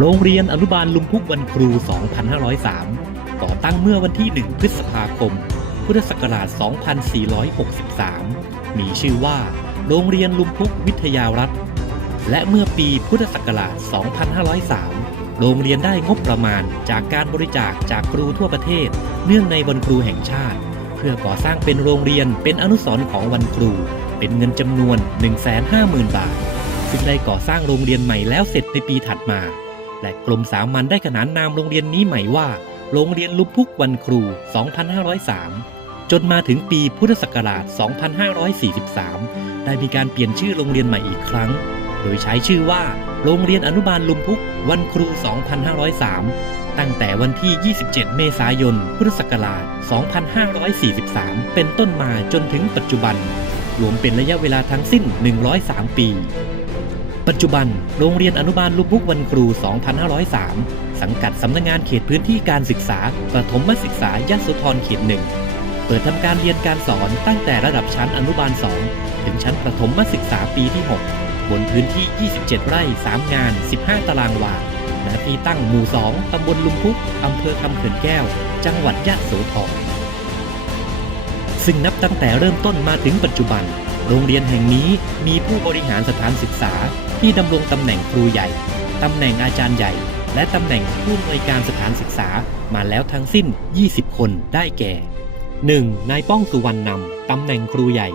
โรงเรียนอนุบาลลุมพุกวันครู 2503 ก่อตั้งเมื่อวันที่ 1 พฤษภาคม พุทธศักราช 2463 มีชื่อว่า โรงเรียนลุมพุกวิทยารัฐ และเมื่อปีพุทธศักราช 2503 โรงเรียนได้งบประมาณจากการบริจาคจากครูทั่วประเทศ เนื่องในวันครูแห่งชาติ เพื่อก่อสร้างเป็นโรงเรียนเป็นอนุสรณ์ของวันครู เป็นเงินจำนวน 150,000 บาท ซึ่งได้ก่อสร้างโรงเรียนใหม่แล้วเสร็จในปีถัดมา และกรมสามัญได้ขนานนามโรงเรียนนี้ใหม่ว่า โรงเรียนลุมพุกวันครู 2503 จนมาถึงปีพุทธศักราช 2543 ได้มีการเปลี่ยนชื่อโรงเรียนใหม่อีกครั้ง โดยใช้ชื่อว่า โรงเรียนอนุบาลลุมพุกวันครู 2503 ตั้งแต่วันที่ 27 เมษายน พุทธศักราช 2543 เป็นต้นมาจนถึงปัจจุบัน รวมเป็นระยะเวลาทั้งสิ้น 103 ปี ปัจจุบัน โรงเรียนอนุบาลลุมพุกวันครู 2503 สังกัดสำนักงานเขตพื้นที่การศึกษาประถมศึกษายโสธรเขตหนึ่งเปิดทำการเรียนการสอนตั้งแต่ระดับชั้นอนุบาล 2 ถึงชั้นประถมศึกษาปีที่ 6 บนพื้นที่ 27 ไร่ 3 งาน 15 ตารางวาณที่ตั้งหมู่ 2 ตำบลลุมพุกอำเภอคำเขื่อนแก้ว จังหวัดยะโสธรซึ่งนับตั้งแต่เริ่มต้นมาถึงปัจจุบัน โรงเรียนแห่งนี้มีผู้บริหารสถานศึกษา ที่ดำรงตำแหน่งครูใหญ่ ตำแหน่งอาจารย์ใหญ่ และตำแหน่งผู้อำนวยการสถานศึกษามาแล้วทั้งสิ้น 20 คนได้แก่ 1. นายป้องสุวรรณนำตำแหน่งครูใหญ่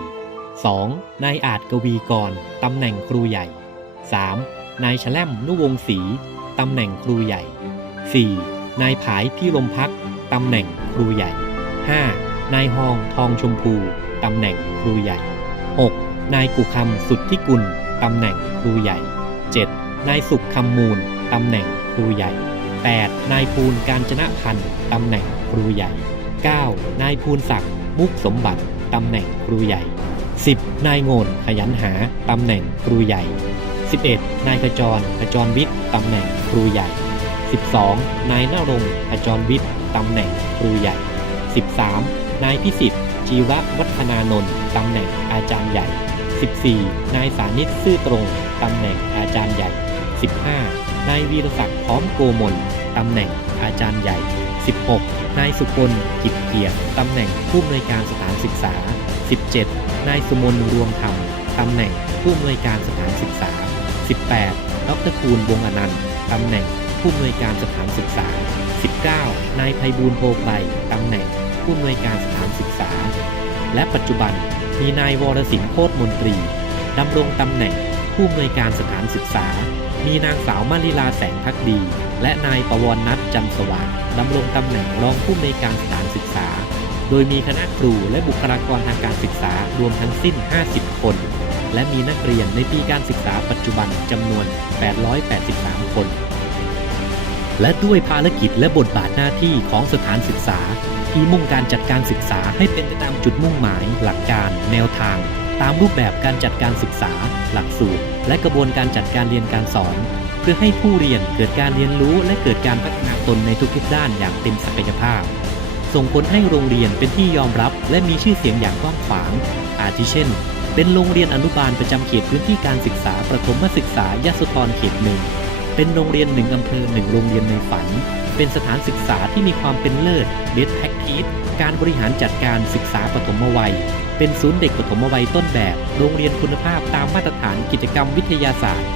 2. นายอาจกวีกรตำแหน่งครูใหญ่ 3. นายแฉล่มนุวงศรีตำแหน่งครูใหญ่ 4. นายผายพิรมพักตำแหน่งครูใหญ่ 5. นายฮองทองชมพู ตำแหน่งครูใหญ่ 6. นายกุคำสุทธิกุล ตำแหน่งครูใหญ่ 7. นายสุขคำมูล ตำแหน่งครูใหญ่ 8. นายภูลการจนะพันธ์ตำแหน่งครูใหญ่ 9. นายภูลศักดิ์มุกสมบัติ ตำแหน่งครูใหญ่ 10. นายโงนขยันหา ตำแหน่งครูใหญ่ 11. นายขจรขจรวิทย์ตำแหน่งครูใหญ่ 12. นายนารงขจรวิทย์ตำแหน่งครูใหญ่ 13. นายพิสิทธิ์ จีววัฒนานนท์ตำแหน่งอาจารย์ใหญ่ 14. นายสานิตซื่อตรง ตำแหน่งอาจารย์ใหญ่ 15. นายวีรศักดิ์พร้อมโกมล ตำแหน่งอาจารย์ใหญ่ 16. นายสุพลกิจเกียรติ ตำแหน่งผู้อำนวยการสถานศึกษา 17. นายสุมนรวมธรรม ตำแหน่งผู้อำนวยการสถานศึกษา 18. ดรคูณวงอนันต์ ตำแหน่งผู้อำนวยการสถานศึกษา 19. นายไพบูลย์โพไพรตำแหน่งผู้อำนวยการสถานศึกษา และปัจจุบัน มีนายวรสินโคตรมนตรีดำรงตำแหน่งผู้อำนวยการสถานศึกษา มีนางสาวมาริลาแสงพักดี และนายประวรนัทจันสว่างดำรงตำแหน่งรองผู้อำนวยการสถานศึกษา โดยมีคณะครูและบุคลากรทางการศึกษารวมทั้งสิ้น 50 คน และมีนักเรียนในปีการศึกษาปัจจุบันจำนวน 883 คน และด้วยภารกิจและบทบาทหน้าที่ของสถานศึกษา ที่มุ่งการจัดการศึกษาให้เป็นไปตามจุดมุ่งหมาย หลักการ แนวทาง ตามรูปแบบการจัดการศึกษา หลักสูตร และกระบวนการจัดการเรียนการสอน เพื่อให้ผู้เรียนเกิดการเรียนรู้และเกิดการพัฒนาตนในทุกๆด้านอย่างเต็มศักยภาพ ส่งผลให้โรงเรียนเป็นที่ยอมรับและมีชื่อเสียงอย่างกว้างขวาง อาทิเช่น เป็นโรงเรียนอนุบาลประจำเขตพื้นที่การศึกษาประถมศึกษายโสธรเขตหนึ่ง เป็นโรงเรียนหนึ่งอำเภอหนึ่งโรงเรียนในฝัน เป็นสถานศึกษาที่มีความเป็นเลิศเบสแพ็กทีสการบริหารจัดการศึกษาปฐมวัย เป็นศูนย์เด็กปฐมวัยต้นแบบ โรงเรียนคุณภาพตามมาตรฐานกิจกรรมวิทยาศาสตร์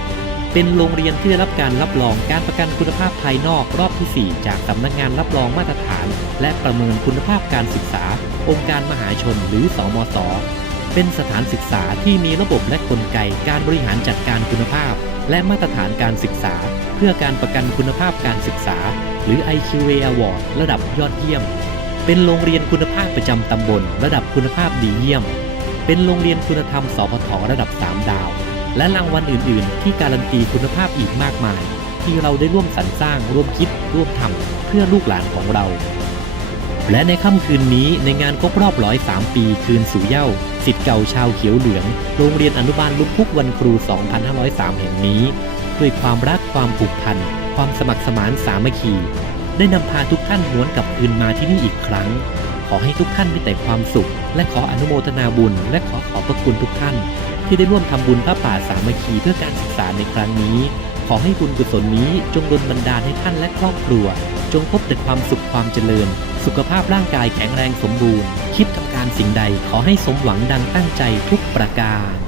เป็นโรงเรียนที่ได้รับการรับรองการประกันคุณภาพภายนอกรอบที่ 4 จากสำนักงานรับรองมาตรฐาน และประเมินคุณภาพการศึกษา องค์การมหาชนหรือสมศ เป็นสถานศึกษาที่มีระบบและกลไกการบริหารจัดการคุณภาพ และมาตรฐานการศึกษา เพื่อการประกันคุณภาพการศึกษา หรือ IQA Award ระดับยอดเยี่ยม เป็นโรงเรียนคุณภาพประจำตำบล ระดับคุณภาพดีเยี่ยม เป็นโรงเรียนคุณธรรมสพทระดับ 3 ดาว และรางวัลอื่น ๆ ที่การันตีคุณภาพอีกมากมาย ที่เราได้ร่วมสรรสร้างร่วมคิดร่วมทำเพื่อลูกหลานของเรา และในค่ำคืนนี้ในงานครบรอบร้อยสามปีคืนสู่เย้าสิทธิ์เก่าชาวเขียวเหลือง โรงเรียนอนุบาลลุกพุกวันครู 2503 แห่งนี้ ด้วยความรักความผูกพัน ความสมัครสมานสามัคคี ได้นำพาทุกท่านหวนกลับคืนมาที่นี่อีกครั้ง ขอให้ทุกท่านมีแต่ความสุข และขออนุโมทนาบุญ และขอขอบพระคุณทุกท่าน ที่ได้ร่วมทำบุญพระป่าสามัคคีเพื่อการศึกษาในครั้งนี้ขขอให้บุญกุศลนี้จงดลบันดาลให้ท่านและครอบครัว จงพบแต่ความสุขความเจริญ สุขภาพร่างกายแข็งแรงสมบูรณ์ คิดทำการสิ่งใดขอให้สมหวังดังตั้งใจทุกประการ